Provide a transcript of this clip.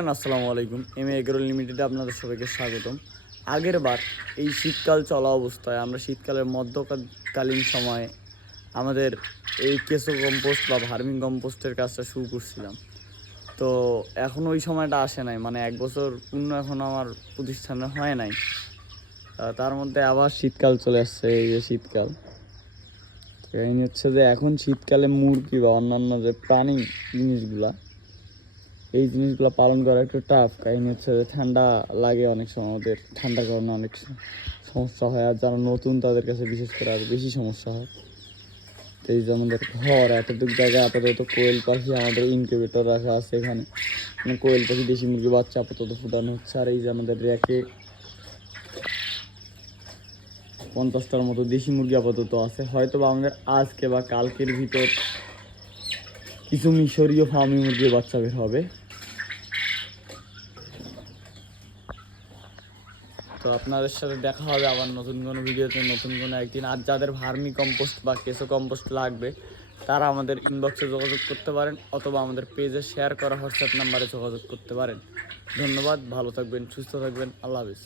আসসালামু আলাইকুম। এগ্রো লিমিটেডে আপনাদের সবাইকে স্বাগতম। আগের বার এই শীতকাল চলা অবস্থায় আমরা শীতকালের মধ্যকালীন সময়ে আমাদের এই কেঁচো কম্পোস্ট বা ভার্মিং কম্পোস্টের কাজটা শুরু করছিলাম। তো এখন ওই সময়টা আসে নাই, মানে 1 বছর পূর্ণ এখন আমার প্রতিষ্ঠানে হয় নাই। তার মধ্যে আবার শীতকাল চলে আসছে, এই যে শীতকাল। এই হচ্ছে যে এখন শীতকালে মুরগি বা অন্যান্য যে প্রাণী জিনিসগুলা, এই জিনিসগুলো পালন করা একটু টাফ। কারণ হচ্ছে যে ঠান্ডা লাগে, অনেক সময় আমাদের ঠান্ডার কারণে অনেক সমস্যা হয়, আর যারা নতুন তাদের কাছে বিশেষ করে আরও বেশি সমস্যা হয়। তো এই যে আমাদের ঘর এতটুকু জায়গায় আপাতত কোয়েল পাখি আমাদের ইনকিউবেটর রাখা আছে, এখানে মানে কোয়েল পাখি দেশি মুরগি বাচ্চা আপাতত ফুটানো হচ্ছে। আর এই যে আমাদের র্যাকে 50টার মতো দেশি মুরগি আপাতত আছে। হয়তো বা আমাদের আজকে বা কালকের ভিতর কিছু মিশরীয় ফার্মি মুরগির বাচ্চা বের হবে। তো আপনাদের সাথে দেখা হবে আবার নতুন কোনো ভিডিওতে, নতুন কোনো একদিন। আর যাদের ভার্মি কম্পোস্ট বা কেঁচো কম্পোস্ট লাগবে তারা আমাদের ইনবক্সে যোগাযোগ করতে পারেন, অথবা আমাদের পেজে শেয়ার করা হোয়াটসঅ্যাপ নাম্বারে যোগাযোগ করতে পারেন। ধন্যবাদ, ভালো থাকবেন, সুস্থ থাকবেন, আল্লাহ হাফিজ।